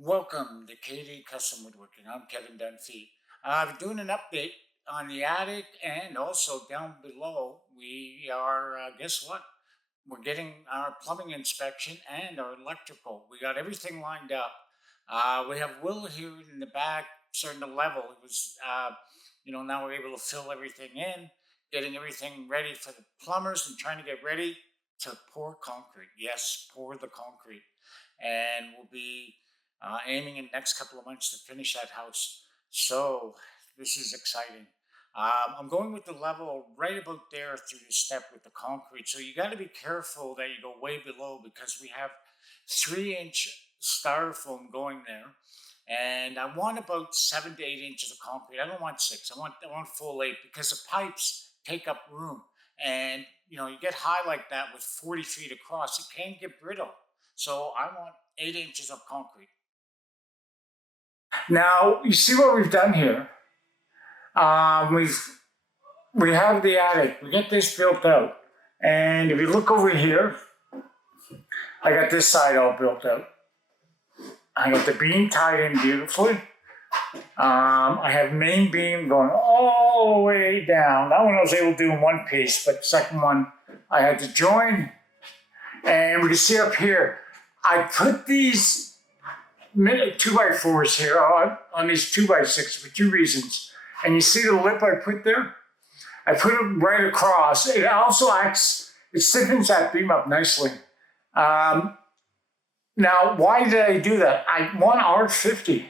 Welcome to KD Custom Woodworking. I'm Kevin Dunphy. I'm doing an update on the attic and also down below. We are, guess what? We're getting our plumbing inspection and our electrical. We got everything lined up. We have Will here in the back starting to level. It was, now we're able to fill everything in, getting everything ready for the plumbers and trying to get ready to pour concrete. Yes, pour the concrete. And we'll be aiming in the next couple of months to finish that house. So this is exciting. I'm going with the level right about there through the step with the concrete. So you got to be careful that you go way below because we have 3-inch styrofoam going there. And I want about 7 to 8 inches of concrete. I don't want six. I want full 8 because the pipes take up room. And you get high like that with 40 feet across, it can get brittle. So I want 8 inches of concrete. Now you see what we've done here. We have the attic. We get this built out, and if you look over here, I got this side all built out. I got the beam tied in beautifully. I have main beam going all the way down. That one I was able to do in one piece, but the second one I had to join. And we can see up here, I put these 2x4s here on these 2x6 for two reasons. And you see the lip I put there? I put it right across. It also acts, it stiffens that beam up nicely. Now, why did I do that? I want R50.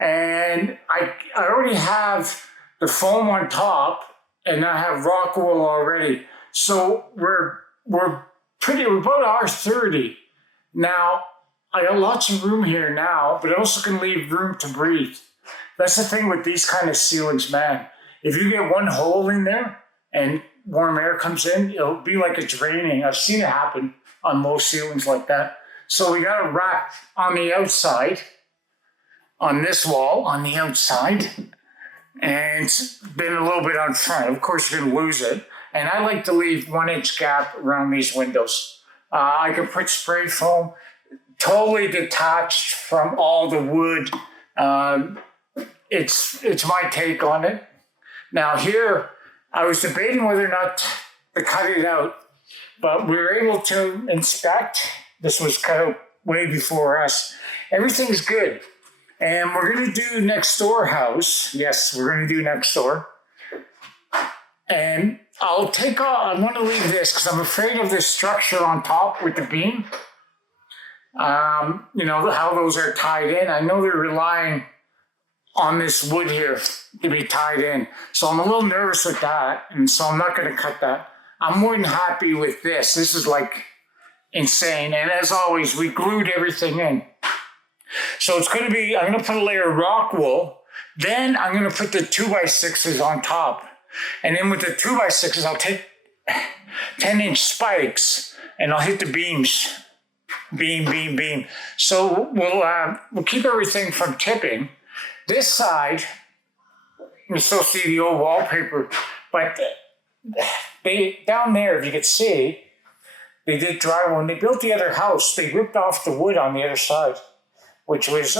And I already have the foam on top, and I have rock wool already. So we're about R30. Now, I got lots of room here now, but it also can leave room to breathe. That's the thing with these kind of ceilings, man. If you get one hole in there and warm air comes in, it'll be like it's raining. I've seen it happen on most ceilings like that. So we got to wrap on the outside, on this wall, on the outside, and then a little bit on front. Of course, you're going to lose it. And I like to leave 1-inch gap around these windows. I can put spray foam totally detached from all the wood. It's my take on it. Now here, I was debating whether or not to cut it out, but we were able to inspect. This was cut out way before us. Everything's good. And we're going to do next door house. Yes, we're going to do next door. And I want to leave this because I'm afraid of this structure on top with the beam. How those are tied in. I know they're relying on this wood here to be tied in. So I'm a little nervous with that. And so I'm not going to cut that. I'm more than happy with this. This is like insane. And as always, we glued everything in. So I'm going to put a layer of rock wool. Then I'm going to put the 2x6s on top. And then with the 2x6s, I'll take 10-inch spikes and I'll hit the beams. Beam. So we'll keep everything from tipping. This side, you still see the old wallpaper, but they down there, if you could see, they did drywall. When they built the other house, they ripped off the wood on the other side, which was,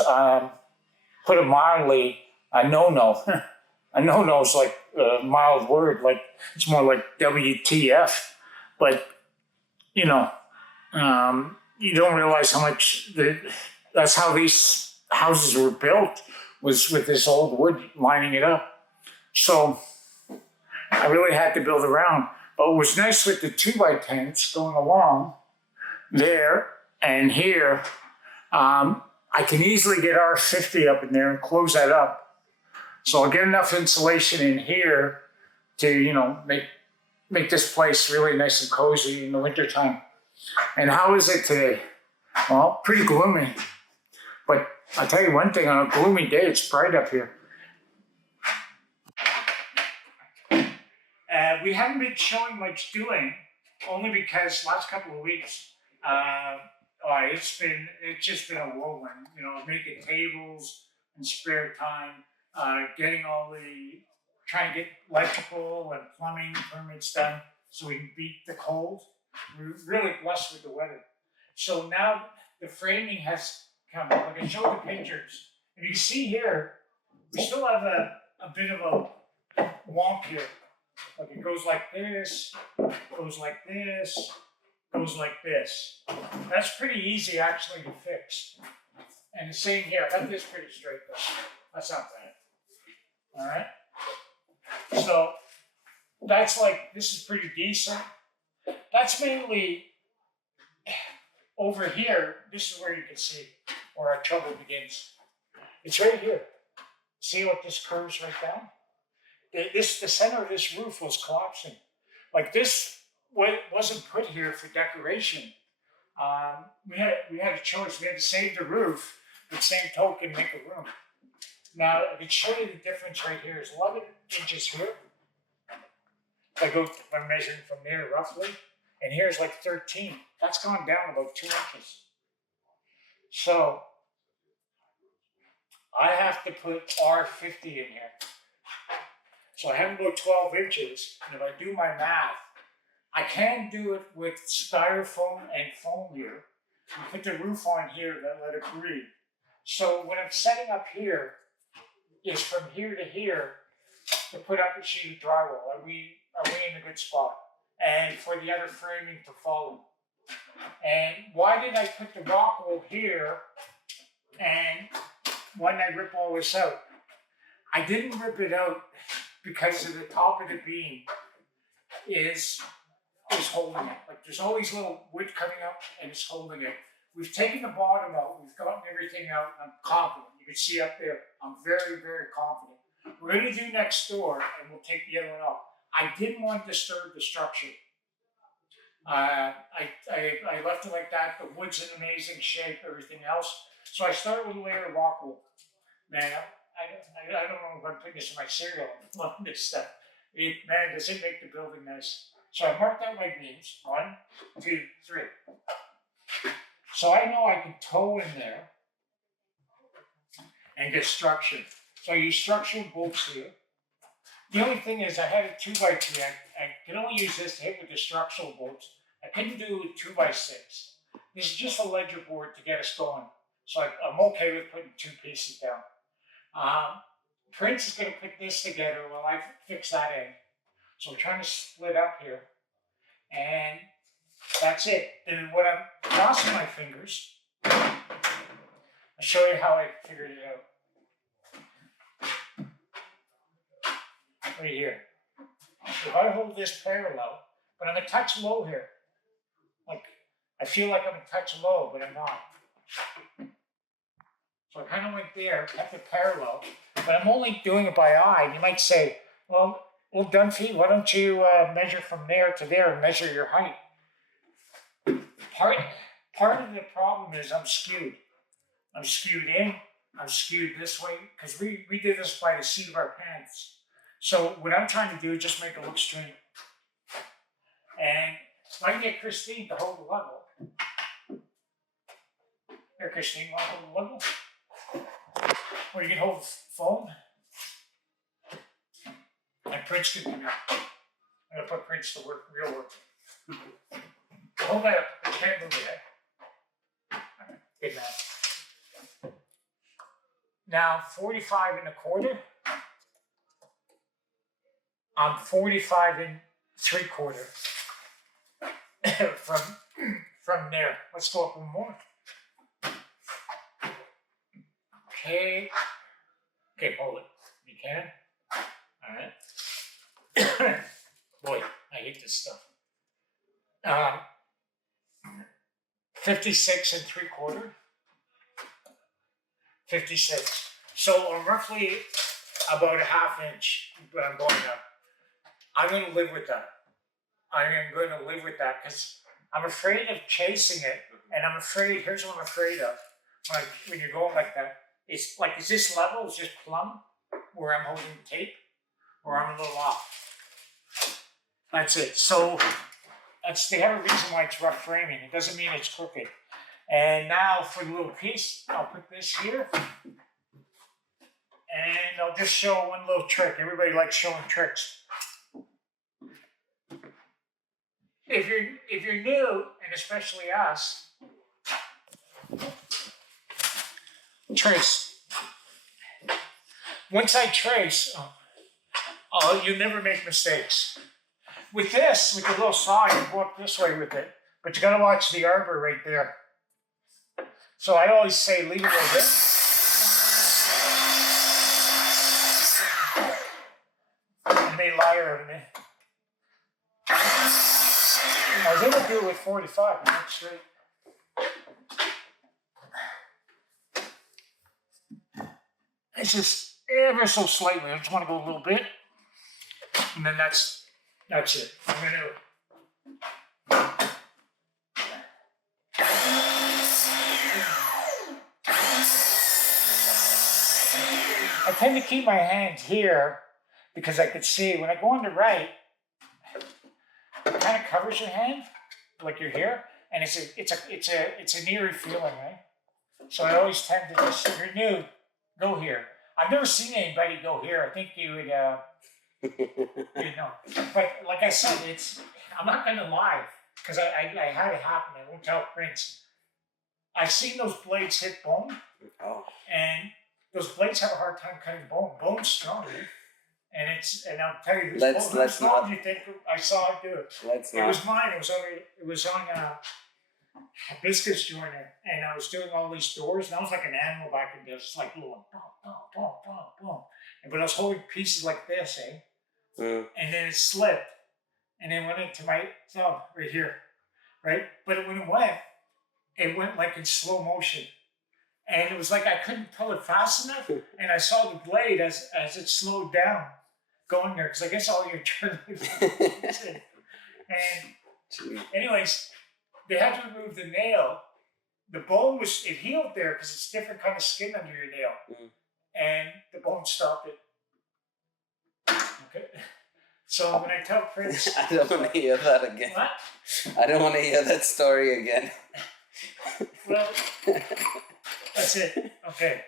put it mildly, a no-no. A no-no is like a mild word, like it's more like WTF. But, you don't realize how much that's how these houses were built, was with this old wood lining it up. So I really had to build around. But it was nice with the 2x10s going along there and here. I can easily get R50 up in there and close that up. So I'll get enough insulation in here to, make this place really nice and cozy in the wintertime. And how is it today? Well, pretty gloomy. But I'll tell you one thing, on a gloomy day, it's bright up here. We haven't been showing much doing, only because last couple of weeks, it's just been a whirlwind. Making tables in spare time, trying to get electrical and plumbing permits done so we can beat the cold. We're really blessed with the weather. So now the framing has come. Like I showed the pictures. And you can see here, we still have a bit of a wonk here. Like it goes like this, goes like this, goes like this. That's pretty easy actually to fix. And the same here. That is pretty straight though. That's not bad. All right. So that's like, this is pretty decent. That's mainly over here. This is where you can see where our trouble begins. It's right here. See what this curves right down? The center of this roof was collapsing. Like this wasn't put here for decoration. We had a choice. We had to save the roof, but same token, make a room. Now I can show you the difference right here. It's 11 inches here. I'm measuring from there roughly, and here's like 13. That's gone down about 2 inches. So I have to put R50 in here. So I have about 12 inches, and if I do my math, I can do it with styrofoam and foam here. You put the roof on here, then let it breathe. So what I'm setting up here is from here to here to put up a sheet of drywall. Are we in a good spot? And for the other framing to follow. And why did I put the rock wool here and when I rip all this out? I didn't rip it out because of the top of the beam is holding it. Like there's all these little wood coming up and it's holding it. We've taken the bottom out, we've gotten everything out, and I'm confident. You can see up there, I'm very, very confident. We're going to do next door and we'll take the other one out. I didn't want to disturb the structure. I left it like that. The wood's in amazing shape, everything else. So I started with a layer of rock wool. Man, I don't know if I'm putting this in my cereal. I'm loving this stuff. Man, does it make the building nice. So I marked out my beams. 1, 2, 3. So I know I can toe in there and get structure. So I use structural bolts here. The only thing is I had a 2x3. I can only use this to hit with the structural bolts. I couldn't do it with 2x6. This is just a ledger board to get us going. So I'm okay with putting 2 pieces down. Prince is going to put this together while I fix that in. So we're trying to split up here. And that's it. And when I'm crossing my fingers, I'll show you how I figured it out. Right here. If I hold this parallel, but I'm a touch low here. Like, I feel like I'm a touch low, but I'm not. So I kind of went there, kept it parallel, but I'm only doing it by eye. And you might say, well, Dunphy, why don't you measure from there to there and measure your height? Part of the problem is I'm skewed. I'm skewed in, I'm skewed this way, because we did this by the seat of our pants. So what I'm trying to do is just make it look straight. And if I can get Christine to hold the level. Here, Christine, want to hold the level? Or you can hold the foam. And Prince can come here. I'm going to put Prince to work, real work. Hold that up. I can't move it, eh? All right, good man. Now, 45 1/4. I'm 45 3/4 from there. Let's go up one more. Okay, hold it. You can. All right. Boy, I hate this stuff. 56 3/4. 56. So I'm roughly about a 1/2 inch, but I'm going up. I'm going to live with that. I am going to live with that because I'm afraid of chasing it, and I'm afraid. Here's what I'm afraid of. When you're going like that, it's like, is this level? Is this plumb where I'm holding the tape, or I'm a little off? That's it. So that's the other reason why it's rough framing. It doesn't mean it's crooked. And now for the little piece, I'll put this here. And I'll just show one little trick. Everybody likes showing tricks. If you're new, and especially us, trace. Once I trace, oh, you never make mistakes. With this, with the little saw, you go up this way with it, but you gotta watch the arbor right there. So I always say leave it a little bit. And they liar out of me. I was able to do it with 45, and that's straight. It's just ever so slightly. I just want to go a little bit, and then that's it. I'm gonna. I tend to keep my hand here because I can see when I go on the right, it kind of covers your hand, like you're here, and it's an eerie feeling, right? So I always tend to just, if you're new, go here. I've never seen anybody go here. I think you would, you know. But like I said, I'm not going to lie, because I had it happen. I won't tell Prince. I've seen those blades hit bone, and those blades have a hard time cutting bone. Bone's strong, right? And I'll tell you, this bone is strong. You think I saw it do it? It was mine. It was on a hibiscus joiner, and I was doing all these doors, and I was like an animal back in there, just like boom, boom, boom, boom, boom, boom. But I was holding pieces like this, and then it slipped, and then went into my thumb right here, right? But when it went like in slow motion. And it was like I couldn't pull it fast enough, and I saw the blade as it slowed down going there, because I guess all your adrenaline. And anyways, they had to remove the nail. The bone it healed there because it's different kind of skin under your nail, and the bone stopped it. Okay. So when I tell Prince, I don't want to hear that again. What? I don't want to hear that story again. Well. That's it. Okay.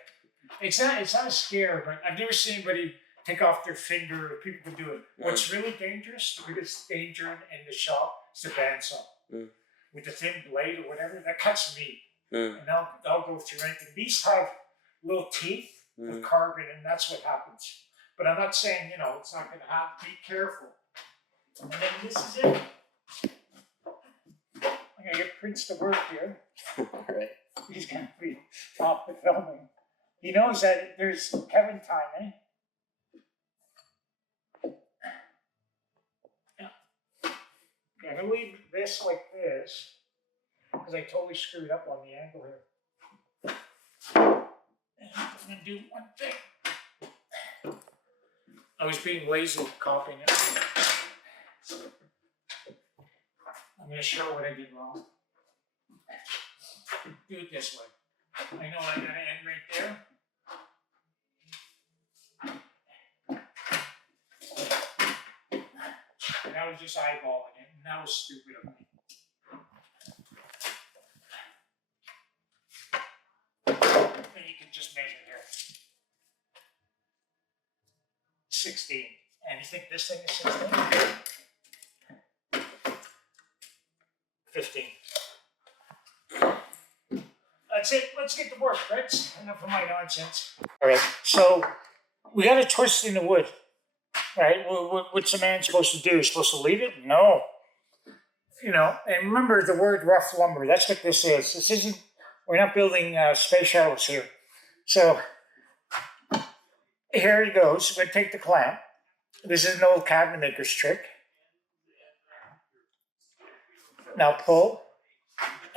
It's not a scare, but I've never seen anybody take off their finger. People can do it. What's really dangerous, the biggest danger in the shop, is the bandsaw. With the thin blade or whatever, that cuts meat. And I'll go through anything. These have little teeth with carbon, and that's what happens. But I'm not saying, it's not going to happen. Be careful. And then this is it. I'm going to get Prince to work here. All right. He's going to be off the filming. He knows that there's Kevin time, eh? Yeah. Okay, I'm going to leave this like this, because I totally screwed up on the angle here. And I'm going to do one thing. I was being lazy copying it. I'm going to show what I did wrong. Do it this way. I know I gotta end right there. And I was just eyeballing it, and that was stupid of me. Then you can just measure here. 16. And you think this thing is 16? 15. That's it. Let's get to work, Fritz. Enough of my nonsense. All right. So we got to twist in the wood. Right? What's a man supposed to do? He's supposed to leave it? No. And remember the word rough lumber. That's what this is. This isn't. We're not building space shuttles here. So here he goes. We're going to take the clamp. This is an old cabinet maker's trick. Now pull.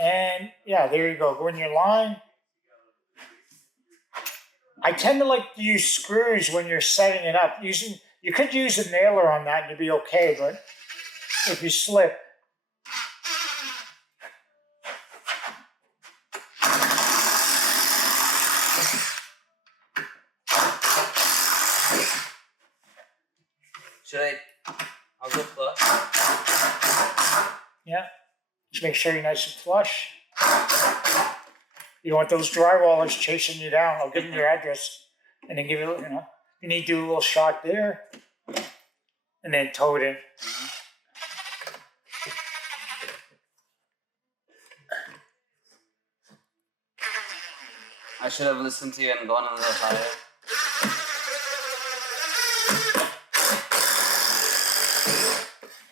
And yeah, there you go. Go in your line. I tend to like to use screws when you're setting it up. You could use a nailer on that and you'd be okay, but if you slip. I'll go flush. Yeah. Just make sure you're nice and flush. You don't want those drywallers chasing you down. I'll give them your address and then give it, you need to do a little shot there and then tow it in. I should have listened to you and gone a little higher.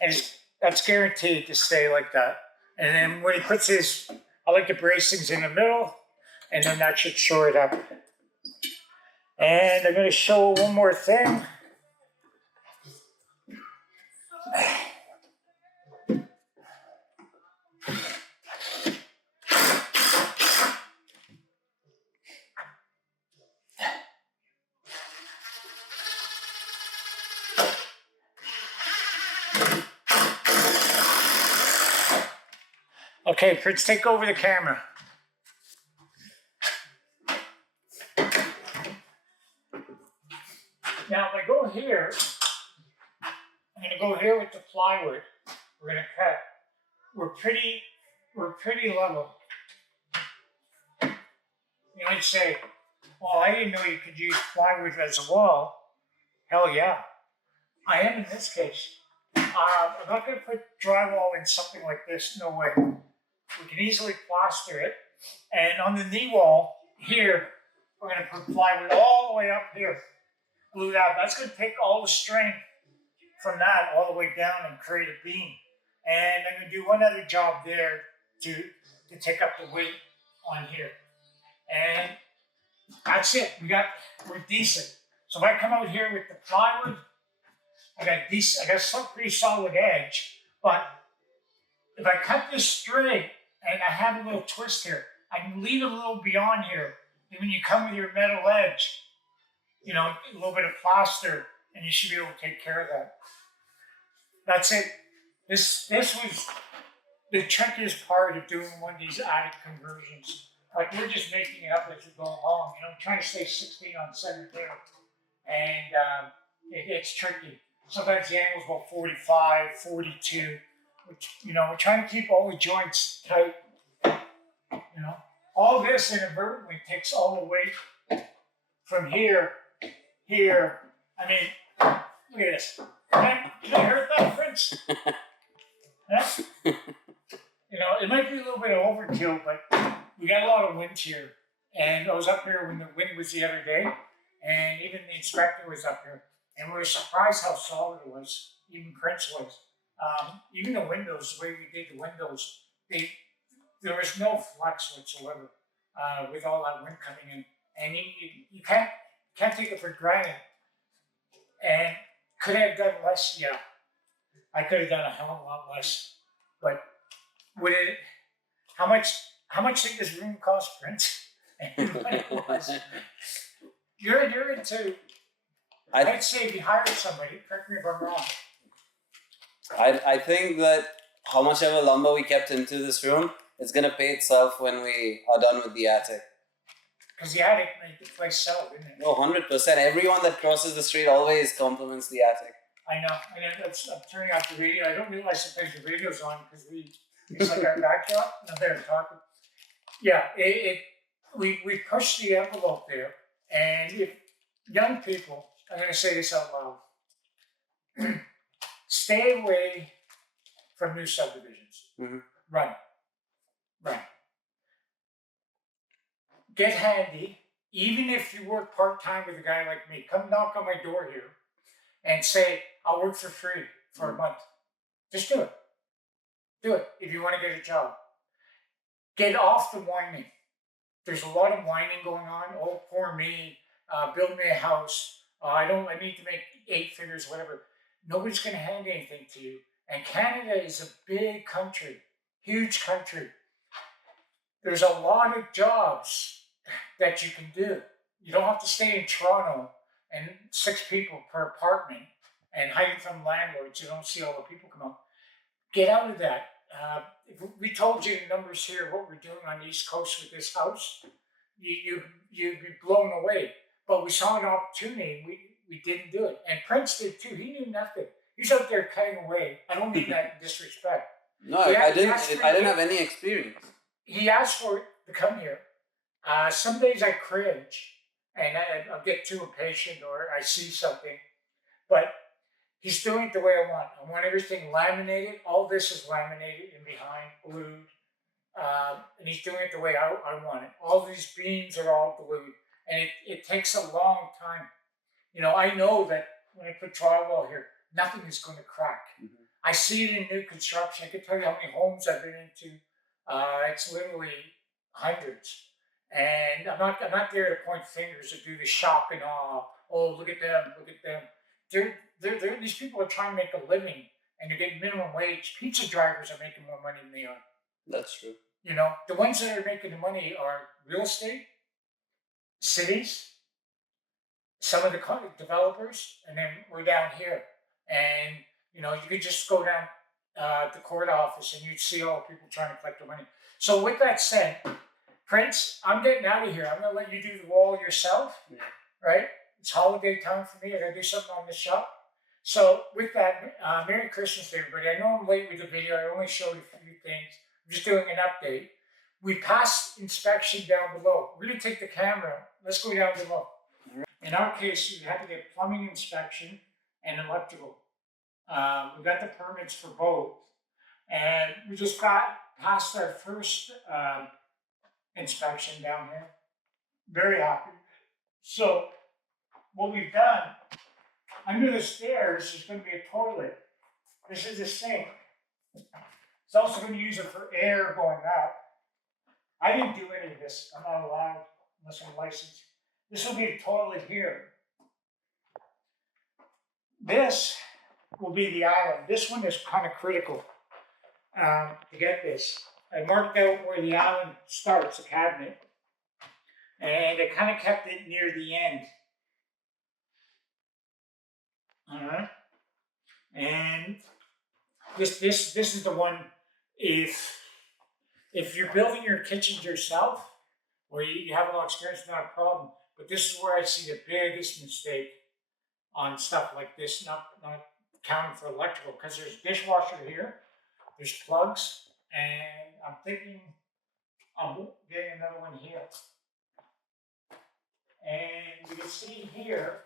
And that's guaranteed to stay like that. And then when he puts his, I like the bracings in the middle, and then that should shore it up. And I'm going to show one more thing. Okay, Prince, take over the camera. Now, if I go here, I'm going to go here with the plywood. We're going to cut. We're pretty level. You might say, well, I didn't know you could use plywood as a wall. Hell yeah. I am in this case. I'm not going to put drywall in something like this, no way. We can easily plaster it. And on the knee wall here, we're going to put plywood all the way up here. Glued out. That's going to take all the strength from that all the way down and create a beam. And I'm going to do one other job there to take up the weight on here. And that's it. We're decent. So if I come out here with the plywood, I got some pretty solid edge. But if I cut this straight and I have a little twist here, I can leave it a little beyond here. And when you come with your metal edge, you know, a little bit of plaster, and you should be able to take care of that. That's it. This was the trickiest part of doing one of these attic conversions. Like, we're just making it up as we go along. You know, trying to stay 16 on center there. And it's tricky. Sometimes the angle's about 45, 42. Which, you know, we're trying to keep all the joints tight. You know, all this inadvertently takes all the weight from here. I mean, look at this. Can I hurt that, Prince? Yeah? You know, it might be a little bit of overkill, but we got a lot of wind here. And I was up here when the wind was the other day, and even the inspector was up here. And we were surprised how solid it was, even Prince was. Even the windows, the way we did the windows, there was no flex whatsoever with all that wind coming in. And you can't take it for granted. And could I have done less? Yeah. I could have done a hell of a lot less. But would it, how much did this room cost, Prince? And what it was. You're into, I'd say if you hired somebody, correct me if I'm wrong. I think that how much ever lumber we kept into this room, it's going to pay itself when we are done with the attic. Because the attic made the place sell, didn't it? No, 100%. Everyone that crosses the street always compliments the attic. I know. I'm turning off the radio. I don't realize sometimes the radio's on because it's like our backdrop. Not there talking. Yeah, we pushed the envelope there. And if young people, I'm going to say this out loud, stay away from new subdivisions. Mm-hmm. Run. Get handy, even if you work part-time with a guy like me. Come knock on my door here and say, I'll work for free for a month. Just do it. Do it if you want to get a job. Get off the whining. There's a lot of whining going on. Oh, poor me. Build me a house. I need to make 8 figures, whatever. Nobody's going to hand anything to you. And Canada is a big country, huge country. There's a lot of jobs that you can do. You don't have to stay in Toronto and 6 people per apartment and hiding from landlords. You don't see all the people come up. Get out of that. If we told you the numbers here, what we're doing on the East Coast with this house, you'd be blown away. But we saw an opportunity and we didn't do it. And Prince did too. He knew nothing. He's out there cutting away. I don't mean that in disrespect. No, I didn't have any experience. He asked for it to come here. Some days I cringe and I'll get too impatient or I see something. But he's doing it the way I want. I want everything laminated. All this is laminated and behind, glued. and he's doing it the way I want it. All these beams are all glued, and it takes a long time. You know, I know that when I put drywall here, nothing is going to crack. Mhm. I see it in new construction. I can tell you how many homes I've been into. It's literally hundreds. And I'm not there to point fingers or do the shock and awe. Oh, look at them, look at them. These people are trying to make a living and they're getting minimum wage. Pizza drivers are making more money than they are. That's true. You know, the ones that are making the money are real estate, cities, some of the developers, and then we're down here. And you know, you could just go down the court office and you'd see all the people trying to collect the money. So with that said, Prince, I'm getting out of here. I'm gonna let you do the wall yourself, Yeah. right? It's holiday time for me. I gotta do something on the shop. So with that, Merry Christmas to everybody. I know I'm late with the video. I only showed a few things. I'm just doing an update. We passed inspection down below. We're gonna take the camera. Let's go down below. In our case, you have to get plumbing inspection and electrical. We got the permits for both, and we just got past our first inspection down here. Very happy. So, what we've done, under the stairs is going to be a toilet. This is a sink. It's also going to use it for air going out. I didn't do any of this. I'm not allowed unless I'm licensed. This will be a toilet here. This will be the island. This one is kind of critical to get this. I marked out where the island starts, the cabinet, and I kind of kept it near the end. All right, and this is the one. If you're building your kitchens yourself, or you have a lot of experience, not a problem. But this is where I see the biggest mistake on stuff like this, not counting for electrical, because there's dishwasher here, there's plugs, and I'm thinking I'm getting another one here. And you can see here,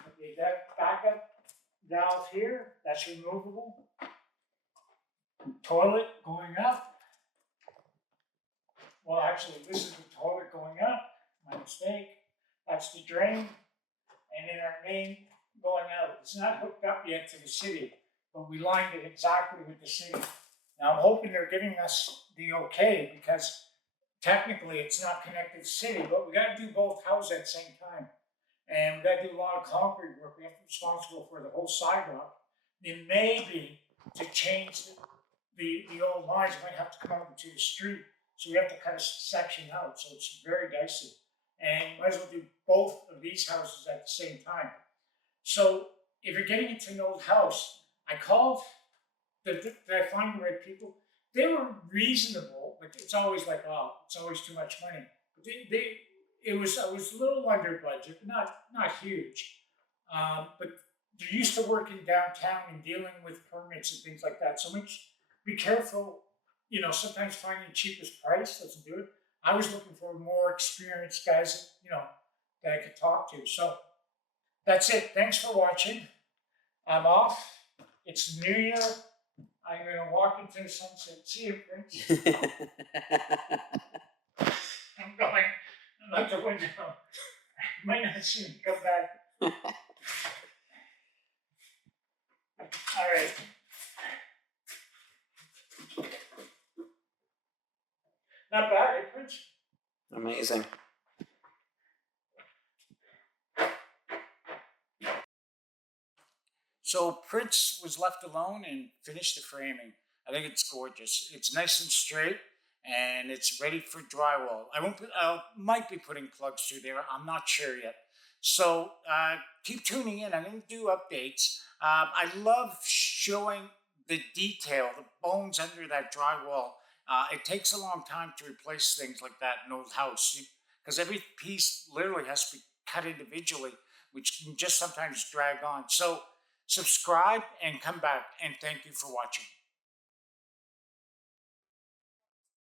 okay, that backup valve here, that's removable. Toilet going up. Well, actually, this is the toilet going up. My mistake. That's the drain. And then our main going out. It's not hooked up yet to the city, but we lined it exactly with the city. Now, I'm hoping they're giving us the okay, because technically it's not connected to the city, but we got to do both houses at the same time. And we got to do a lot of concrete work. We have to be responsible for the whole sidewalk. Then maybe to change the old lines, we might have to come out into the street. So we have to cut a section out. So it's very dicey. And you might as well do both of these houses at the same time. So if you're getting into an old house, I called, did I find the right people? They were reasonable, but it's always like, oh, it's always too much money. But I was a little under budget, not huge. But they're used to working downtown and dealing with permits and things like that. So be careful, you know, sometimes finding the cheapest price doesn't do it. I was looking for more experienced guys, you know, that I could talk to. So that's it. Thanks for watching. I'm off. It's New Year. I'm going to walk into the sunset. See you, Prince. I'm going. I'm out the window. I might not see him come back. All right. Not bad, eh, Prince? Amazing. So Prince was left alone and finished the framing. I think it's gorgeous. It's nice and straight, and it's ready for drywall. I might be putting plugs through there. I'm not sure yet. So keep tuning in. I'm going to do updates. I love showing the detail, the bones under that drywall. It takes a long time to replace things like that in an old house, because every piece literally has to be cut individually, which can just sometimes drag on. So subscribe and come back, and thank you for watching.